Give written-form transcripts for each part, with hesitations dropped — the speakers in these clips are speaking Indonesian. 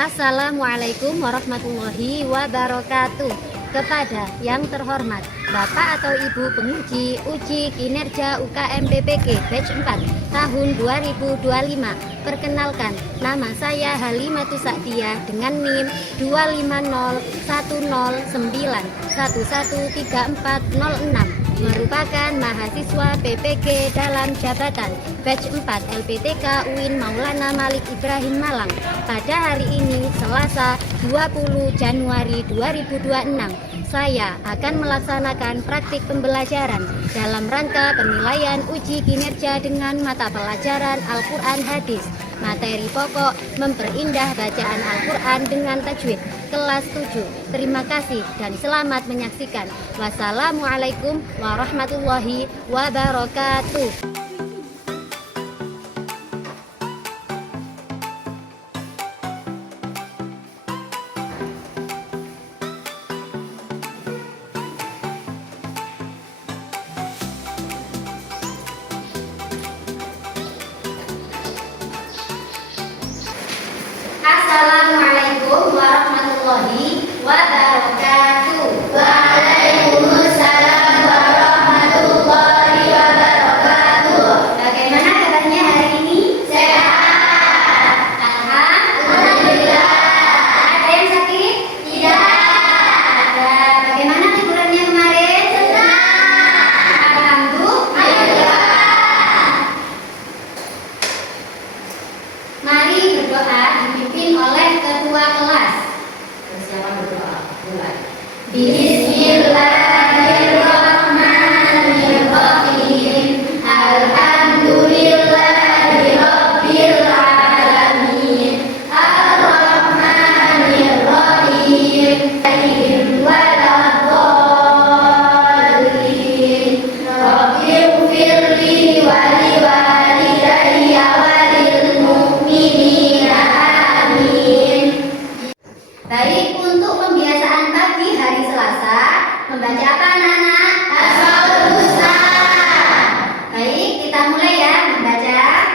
Assalamualaikum warahmatullahi wabarakatuh. Kepada yang terhormat Bapak atau Ibu penguji uji kinerja UKM PPG batch 4 tahun 2025. Perkenalkan, nama saya Halimatus Sa'diyah dengan NIM 2501091134006, merupakan mahasiswa PPG dalam jabatan batch 4 LPTK UIN Maulana Malik Ibrahim Malang. Pada hari ini Selasa 20 Januari 2026, saya akan melaksanakan praktik pembelajaran dalam rangka penilaian uji kinerja dengan mata pelajaran Al-Quran Hadis. Materi pokok memperindah bacaan Al-Quran dengan tajwid, kelas 7. Terima kasih dan selamat menyaksikan. Wassalamualaikum warahmatullahi wabarakatuh. Assalamualaikum warahmatullahi wabarakatuh. Waalaikumsalam warahmatullahi wabarakatuh. Bagaimana kabarnya hari ini? Sehat. Alhamdulillah. Ada yang sakit? Tidak. Ada. Bagaimana liburannya kemarin? Senang. Alhamdulillah. Mari berdoa dipimpin oleh ketua kelas. Siapa berdoa? Mulai. Bismillahirrahmanirrahim. Alhamdulillahirabbil alamin. Arrahmanirrahim. Waladdallin. Rabbighfirli wa liwalidayya walil mu'minina. Baik, untuk pembiasaan pagi hari Selasa, membaca apa anak-anak? Asmaul Husna. Baik, kita mulai ya membaca.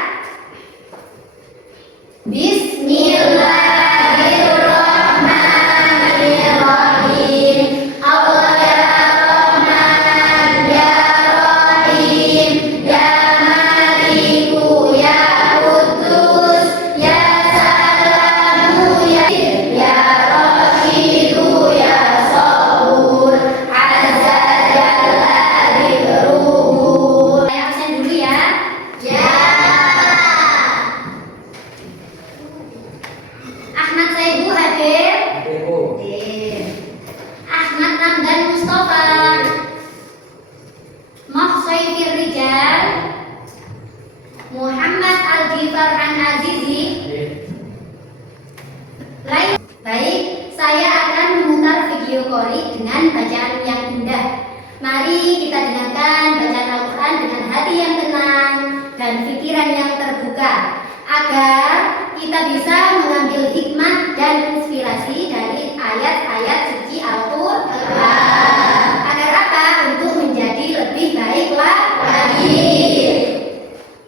Bismillahirrahmanirrahim. Allah ya Rahman ya Rahim ya Maliku ya Qudus ya Salamu ya Rashidu ya Sabur azza jalla dhikruhu. Saya absen dulu ya. Ya. Ahmad Saibu hadir. Hadir. Ahmad Ramdan Mustafa. Mohsoifir Rijal. Muhammad Al-Ghifar An-Azizi. Baik, saya akan memutar video kori dengan bacaan yang indah. Mari kita dengarkan bacaan Al-Quran dengan hati yang tenang dan pikiran yang terbuka, agar kita bisa mengambil hikmah dan inspirasi dari ayat-ayat suci Al-Quran. Agar apa? Untuk menjadi lebih baik lagi.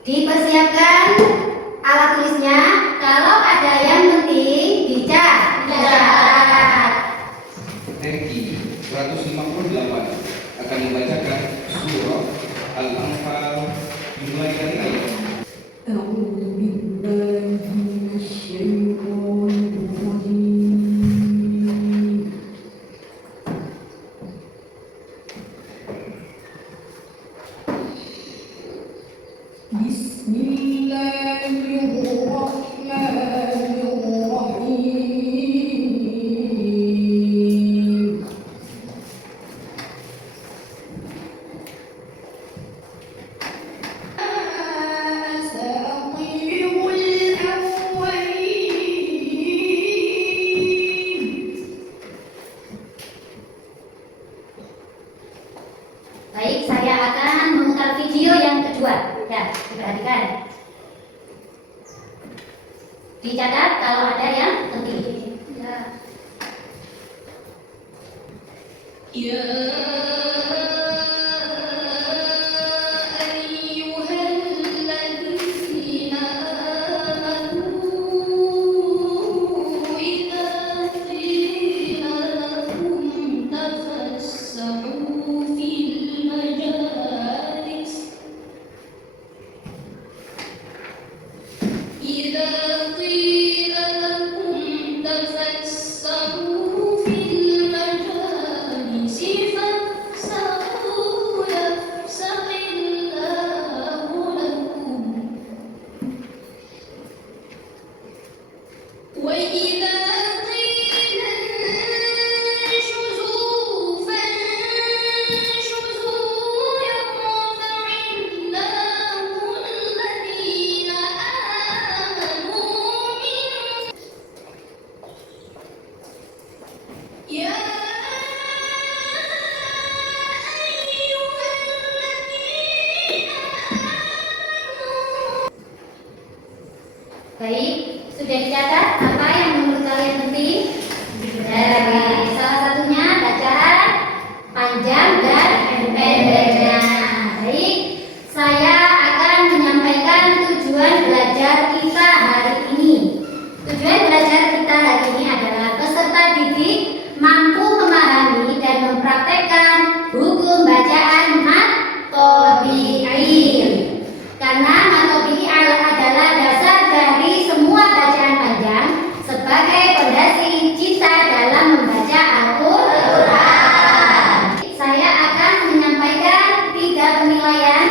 Dipersiapkan alat tulisnya. Kalau ada yang penting dicatat. Hengki 158 akan membacakan surah Al-Anfal dimulai dari ayat. Bismillahirrahmanirrahim. Baik, saya akan memutar video yang kedua. Ya, diperhatikan. Dicatat kalau ada yang penting. Ya. Baik, sudah dicatat apa yang menurut kalian penting? Dari salah satunya bacaan panjang dan pendeknya. Baik, saya akan menyampaikan tujuan belajar kita hari ini. Tujuan belajar kita hari ini adalah peserta didik mampu memahami dan mempraktekkan hukum bacaan mat tabi'in. Karena mat tabi'in adalah dasar dari semua bacaan panjang sebagai fondasi kita dalam membaca Al-Quran. Saya akan menyampaikan 3 penilaian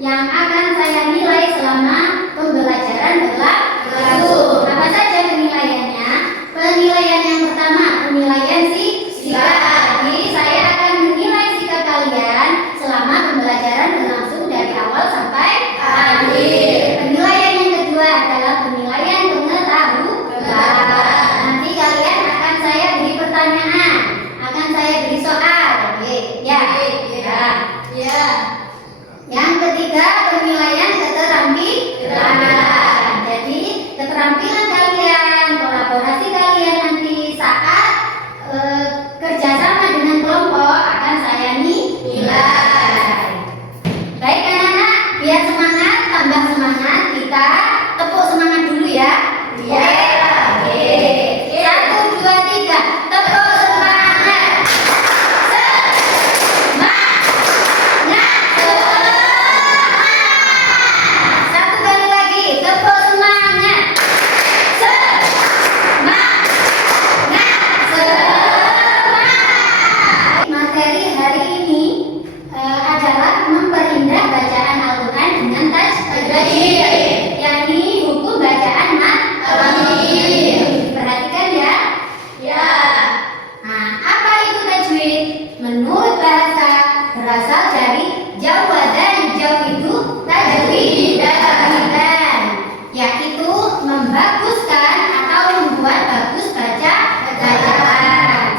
yang akan saya nilai selama pembelajaran berlangsung. Apa saja penilaiannya? Penilaian yang pertama, penilaian sikap. Jadi saya akan menilai sikap kalian selama pembelajaran berlangsung dari awal sampai akhir. Penilaian yang kedua adalah penilaian pengetahuan. Nanti kalian akan saya beri pertanyaan, akan saya beri soal. Ya. Yang ketiga, penilaian keterampilan. Jadi keterampilan kalian, kolaborasi kalian nanti saat kerjasama dengan kelompok akan saya nilai. Baik anak-anak, biar semangat, tambah semangat, kita tepuk semangat dulu ya. Oke. 1, 2, 3, tepuk semangat. Satu kali lagi, tepuk semangat. Materi hari ini adalah memperindah bacaan Al-Quran dengan tajwid, yakni hukum bacaan mat tabi'in. Perhatikan ya. Nah, apa itu tajwid? Menurut bahasa berasal dari jawadan, jauh itu tajwid dan yaitu membaguskan atau membuat bagus bacaan.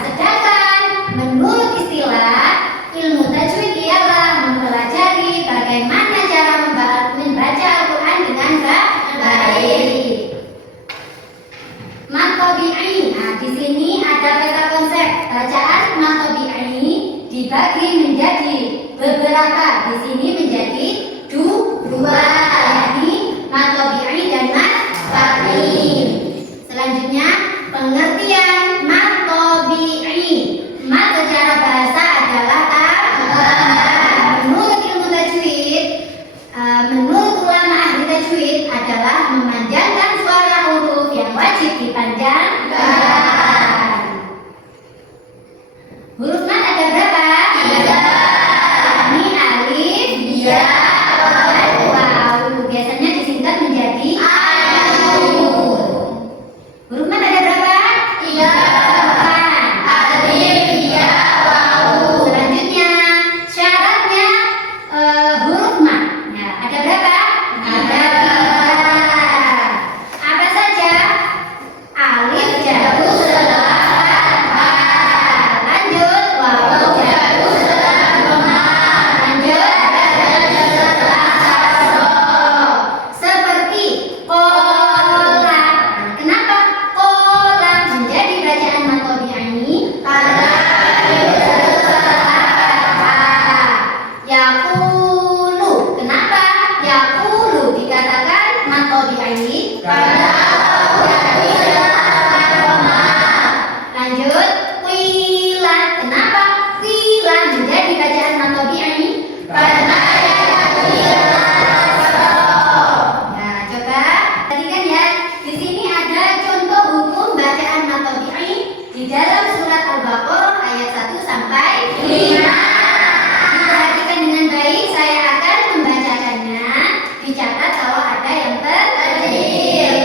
Sedangkan menurut istilah ilmu tajwid ialah mempelajari bagaimana cara membaca Al-Quran dengan baik. Mat tabi'i. Nah, di sini ada peta konsep bacaan mat tabi'i dibagi menjadi beberapa. Di sini menjadi dua, yakni mat tabi'i dan mat tabi'in. Selanjutnya pengertian mat tabi'i. Mat secara bahasa adalah menurut ilmu tajwid, menurut ulama ahli tajwid adalah memanjangkan suara huruf yang wajib dipanjangkan. Huruf mat ada berapa? 3. Ini alif, ya, waw. Biasanya disingkat menjadi alif. Huruf mat ada berapa? 3. Alif, ya, waw. Selanjutnya syaratnya huruf mat. Nah, ada berapa? Ada 3. Apa saja? Alif jatuh setelah fathah. Lanjut, waw jatuh setelah dhammah. Lanjut, jatuh setelah kasroh. Seperti qolam. Kenapa qolam menjadi bacaan mat tabi'i? Karena jatuh setelah fathah. Yaqulu. Kenapa yaqulu dikatakan mat tabi'i? Karena jatuh setelah dhammah. Lanjut, qila. Kenapa qila menjadi bacaan mat tabi'i? Karena jatuh setelah kasroh. Nah, coba perhatikan ya. Di sini ada contoh hukum bacaan mat tabi'i di dalam surat Al-Baqarah ayat 1 sampai 5. Diperhatikan dengan baik, saya akan membacakannya. Dicatat kalau ada yang terkecil.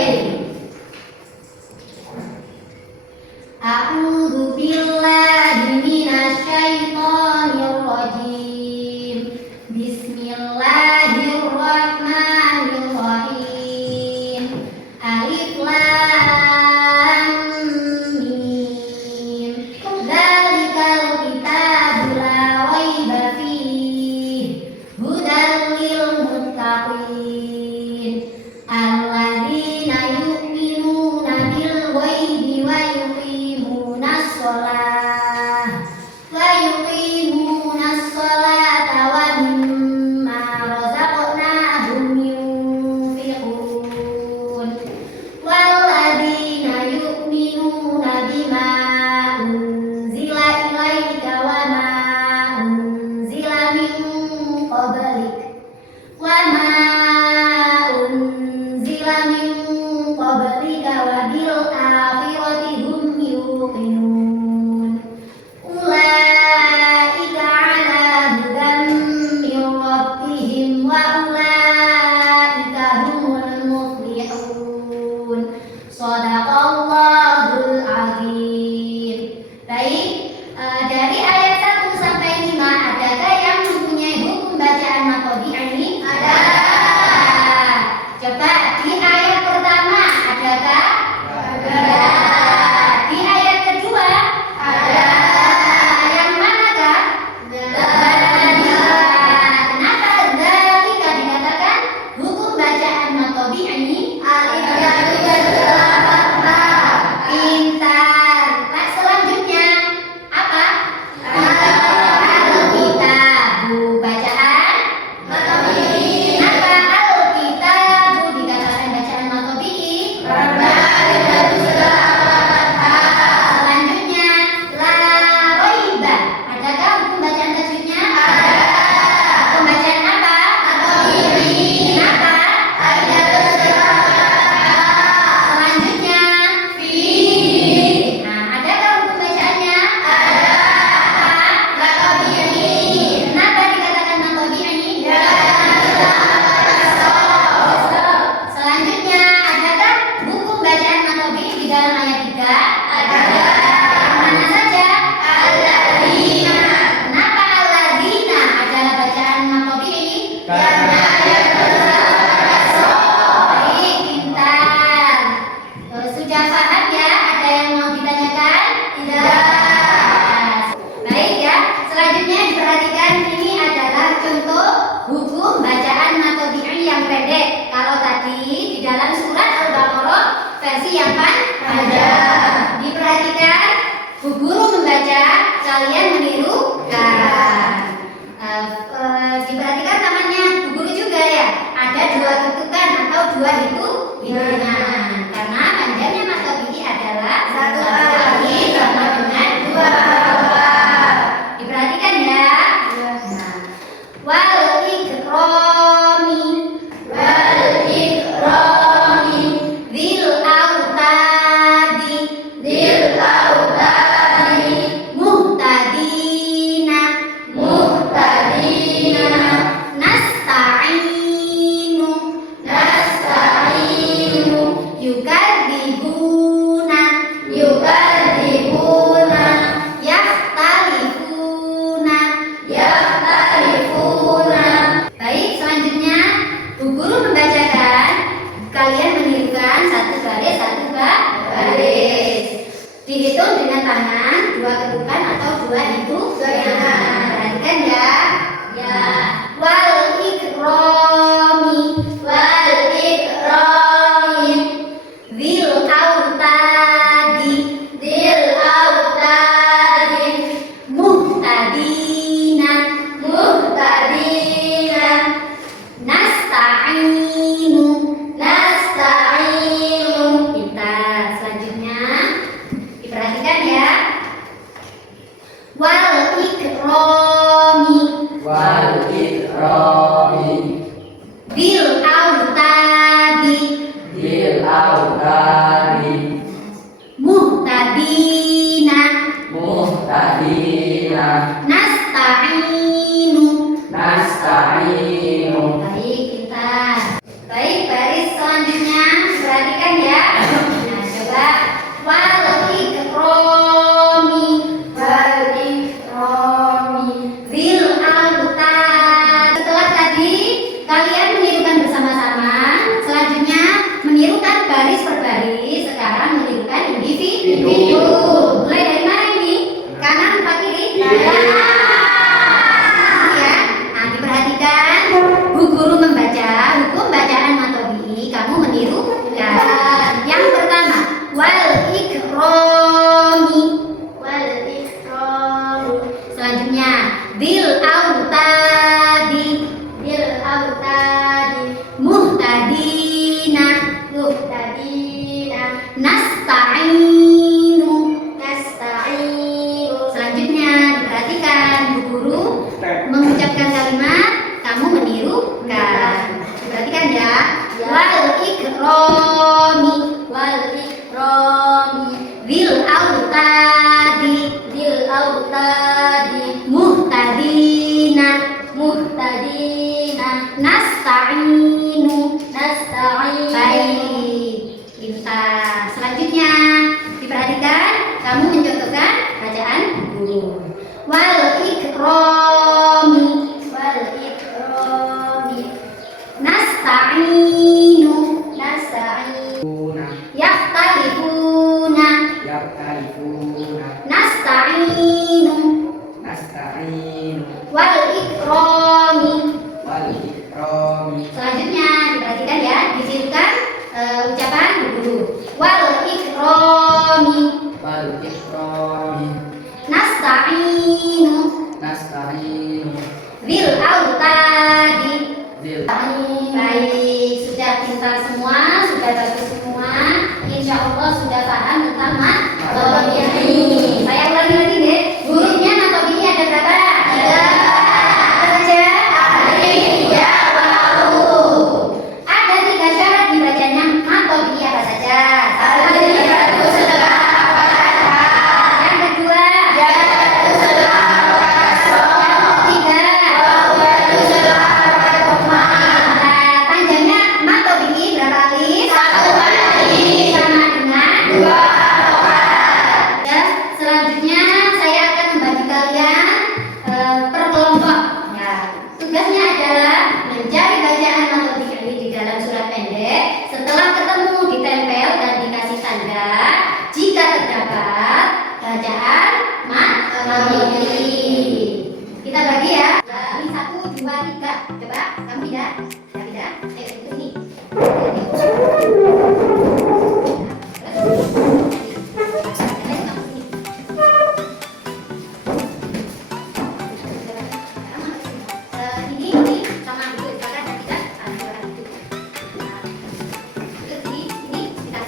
A'udzu billahi minasyaitonir rajim. Bismillahirrahmanirrahim. Alif lam mim. Dzalikal kitabu la raiba fihi hudal lil muttaqin alladzina Bu Guru membacakan, kalian menirukan satu baris. Dihitung dengan tangan, 2 ketukan atau 2 hitungan. Perhatikan ya. Ya. Wal ikrami, Zil autadi, Muhtadina, Nasta'inu. Pintar. Selanjutnya diperhatikan ya. Wal ikrami, Bil autadi, Muhtadina, Nasta'inu. Baik, pintar. Baik, baris selanjutnya perhatikan ya. Nah, coba wal ikrami, Bil autadi. Setelah tadi kalian menirukan bersama-sama, selanjutnya menirukan baris per baris. Sekarang menirukan individu. Mulai dari mana ini? Kanan apa kiri? Ya. Nah, diperhatikan. Bu Guru membaca hukum bacaan matobi. Kamu menirukan. Yang pertama, wal ikrami. Selanjutnya, bil autadi, Muhtadina, Nasta'inu. Selanjutnya diperhatikan, Bu Guru mengucapkan kalimat, kamu menirukan. Diperhatikan ya. Wal ikrami, Bil autadi, Muhtadina, Nasta'inu. Baik, pintar. Selanjutnya diperhatikan, kamu mencontohkan bacaan guru. Wal ikrami, Nasta'inu. Yaktalifuna, Nasta'inu. Wal ikrami. Selanjutnya diperhatikan ya, disirukan ucapan Bu Guru. Wal ikrami, Nasta'inu. Bil autadi. Baik, sudah pintar semua, sudah bagus semua. Insya Allah sudah paham tentang matobi ini. Saya ulangi lagi deh. Hurufnya matobi ini ada berapa? Ada. Apa saja? Ada 3 syarat dibacanya matobi apa saja? Yang kedua, panjangnya matobi berapa alif? 1 alif. Sama dengan 2 ya. Selanjutnya saya akan membagi kalian per kelompok. Ya, tugasnya adalah mencari bacaan matobi ini di dalam surat pendek. Setelah ketemu, ditempel dan dikasih tanda jika terdapat bacaan matobi. Kita bagi ya. Ini 1, 2, 3. Coba kamu tidak? Ayo ikut sini. Ini sama dulu, silakan dan tidak. Ini kita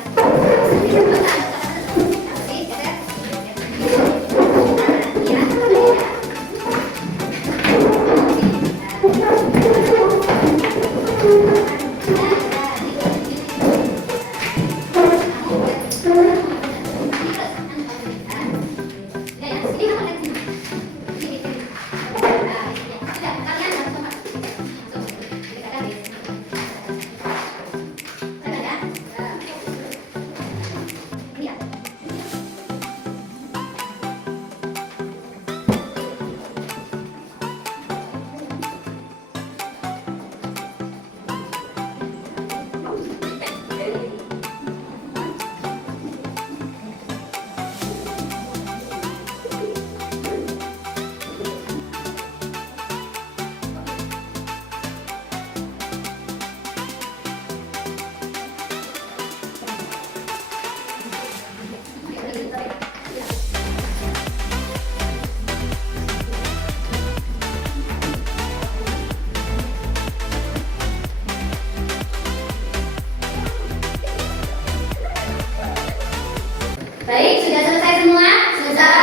Baik, sudah selesai semua? Sudah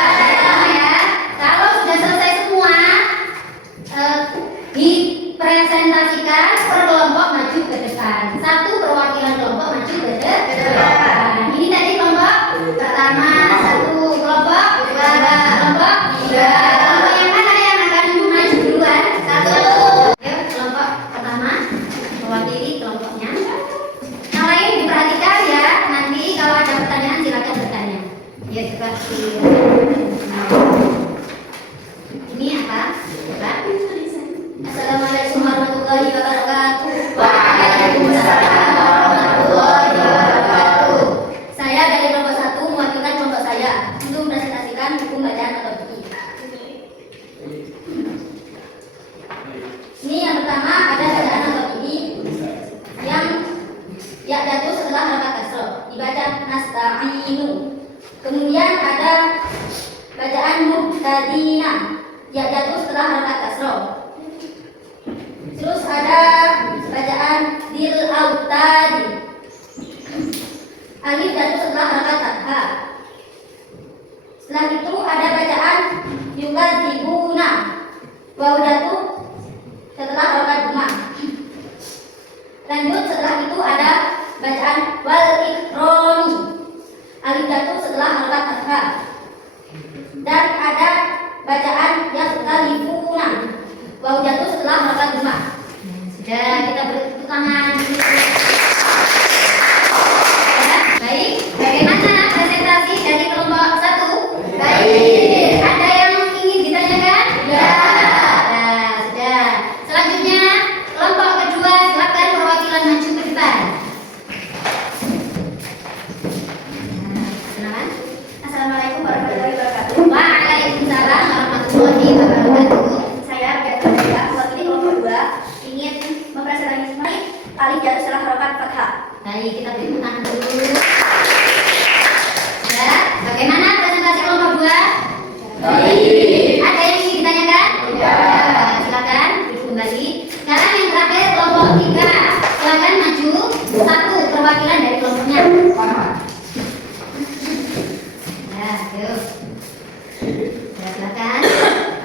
ya. Kalau sudah selesai semua, dipresentasikan per kelompok maju ke depan. Satu perwakilan kelompok maju ke depan. Ini tadi kelompok pertama, satu kelompok dua, kelompok tiga. Kelompok yang mana yang akan maju duluan? Satu. Ayo, kelompok pertama mewakili kelompoknya. Yang lain diperhatikan ya. Nanti kalau ada pertanyaan silakan bertanya. Ya, seperti ini apa? Assalamualaikum warahmatullahi wabarakatuh. Waalaikumsalam warahmatullahi wabarakatuh. Saya dari kelompok 1 mewakilkan kelompok saya untuk mempresentasikan hukum bacaan atau fikih. Ini yang pertama ada bacaan atau fikih yang ya jatuh setelah harakat kasro dibaca nasta'inu. Kemudian ada bacaan muhtadina ya jatuh setelah harakat kasro. Terus ada bacaan dil autadi alif jatuh setelah harakat fathah. Setelah itu ada bacaan yukadzibuna waw jatuh setelah harakat dhammah. Lanjut setelah itu ada bacaan wal ikroni alif jatuh setelah harakat fathah. Dan ada bacaan yastalifuna waw jatuh setelah harakat dhammah. Sudah, kita beri tepuk tangan. Ya, baik. Bagaimana presentasi dari kelompok 1? Baik. Ada yang ingin ditanyakan? Ya. Nah, sudah. Selanjutnya kelompok kedua, silakan perwakilan maju ke depan. Silakan. Assalamualaikum warahmatullahi wabarakatuh. Waalaikumsalam warahmatullahi wabarakatuh. Saya mewakili kelompok 2 ingin mempresentasikan alif jatuh setelah harakat fathah. Baik, kita beri tepuk tangan dulu. Ya, bagaimana presentasi kelompok 2? Baik. Ada yang ingin ditanyakan? Ya. Silakan duduk kembali. Sekarang yang terakhir kelompok 3. Silakan maju satu perwakilan dari kelompoknya. Ya, yuk. Ya, silakan.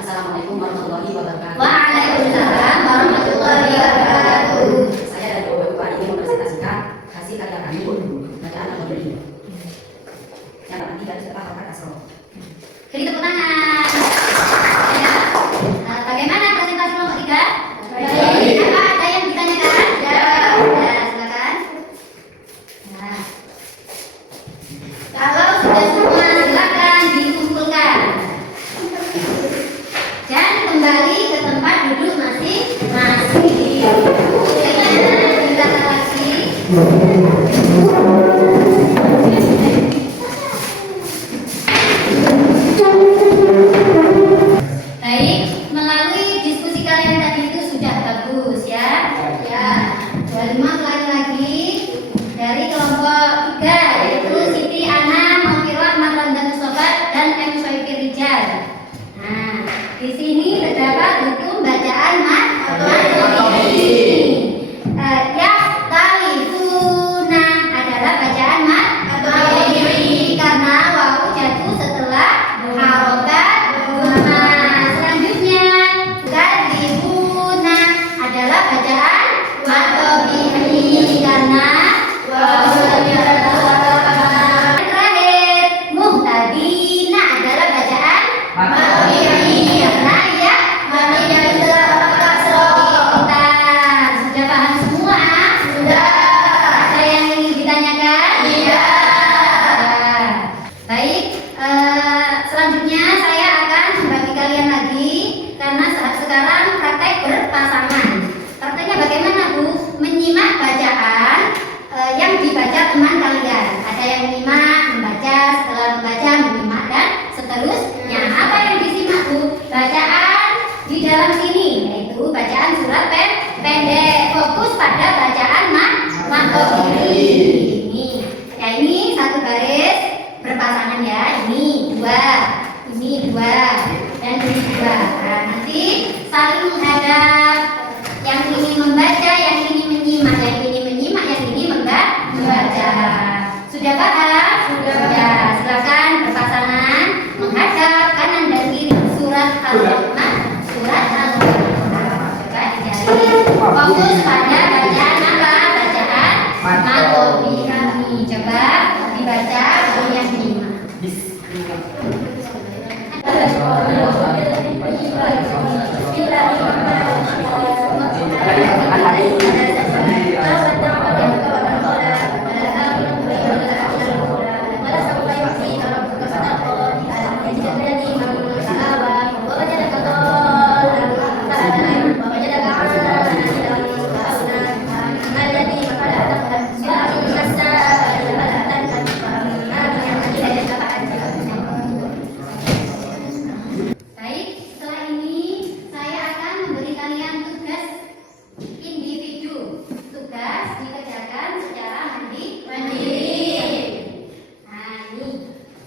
Assalamualaikum warahmatullahi wabarakatuh. Waalaikumsalam warahmatullahi wabarakatuh. Saya dari Bapak ingin mempresentasikan hasil karya kami bacaan atau fikih. Yang nanti dari setelah harakat kasro. Beri tepuk tangan. Ya. Bagaimana presentasi kelompok 3? Baik. Apa ada yang ditanyakan? Ya. Ya, silakan. Nah. Kalau sudah semua silakan dikumpulkan. Dan kembali ke tempat duduk masing-masing. Kita lagi. Baik, melalui diskusi kalian tadi itu sudah bagus ya. Ya, Walima lagi dari kelompok 3 yaitu Siti Ana, Mawkirah, Ahmad dan Mustafa dan M. Soifir Rijal. Nah, di sini terdapat hukum bacaan mad ini. Ya talifuna Coba dibaca bab yang kelima. Baik, setelah ini saya akan memberi kalian tugas individu. Tugas dikerjakan secara mandiri. Nah, ini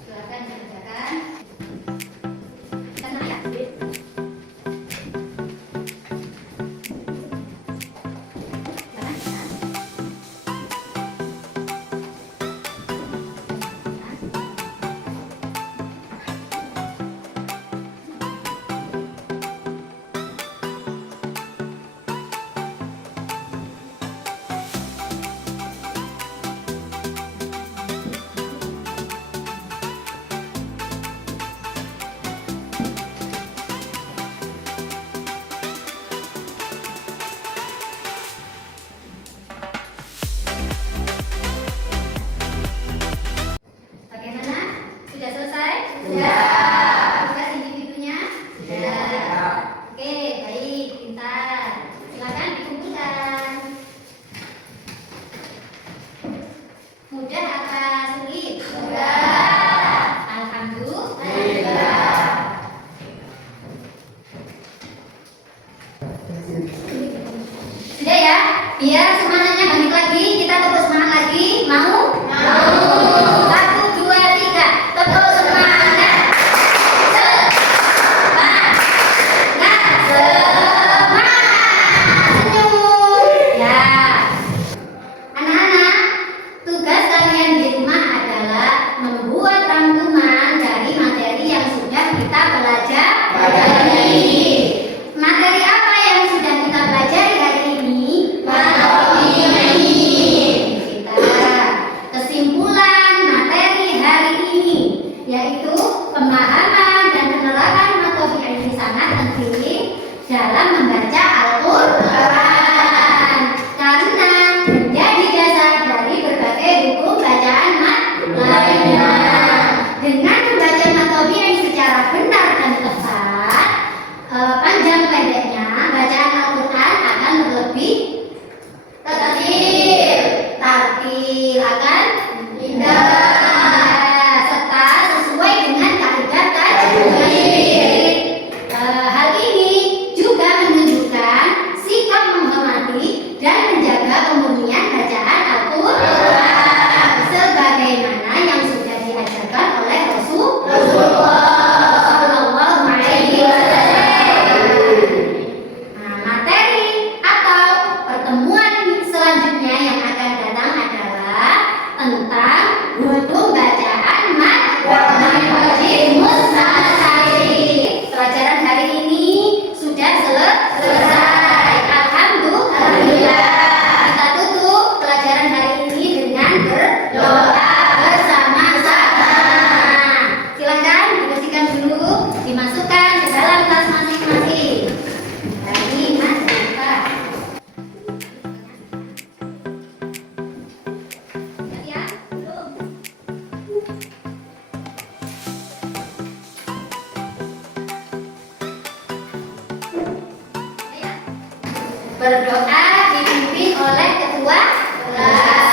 silakan dikerjakan. Kita mulai ya. Bagaimana? Sudah selesai? Sudah. Tugas individunya? Sudah. Oke, baik, pintar. Silakan dikumpulkan. Mudah apa sulit? Mudah. Alhamdulillah. Sudah ya? Biar semangatnya balik lagi, kita terus semangat lagi. Mau? Mau. 1, 2, 3. Terus semangat. Semangat. Semangat. Senyum. Ya. Anak-anak, tugas kalian di rumah adalah membuat rangkuman dari materi yang sudah kita pelajari. Materi apa yang sudah kita pelajari hari ini? Kita kesimpulan materi hari ini yaitu pemahaman dan penerapan metode ilmu sangat penting dalam membaca Al-Quran karena menjadi dasar dari berbagai hukum bacaan lainnya. Dengan membaca metode ini secara benar dan tepat, panjang pendeknya bacaan Al-Quran akan lebih tartil akan indah serta sesuai dengan kaidah tajwid. Hal ini juga menunjukkan sikap menghormati dan menjaga kemurnian bacaan Al-Quran sebagaimana yang sudah diajarkan oleh Rasulullah Shallallahu Alaihi Wasallam. Nah, materi atau pertemuan selanjutnya yang akan datang adalah tentang hukum bacaan mad wajib mustahail. Pelajaran hari ini sudah selesai. Alhamdulillah. Kita tutup pelajaran hari ini dengan berdoa bersama-sama. Silakan dibersihkan dulu, dimasukkan ke dalam tas masing-masing. Tadi Mas Eva. Ya, belum. Ya. Berdoa dipimpin oleh ketua kelas.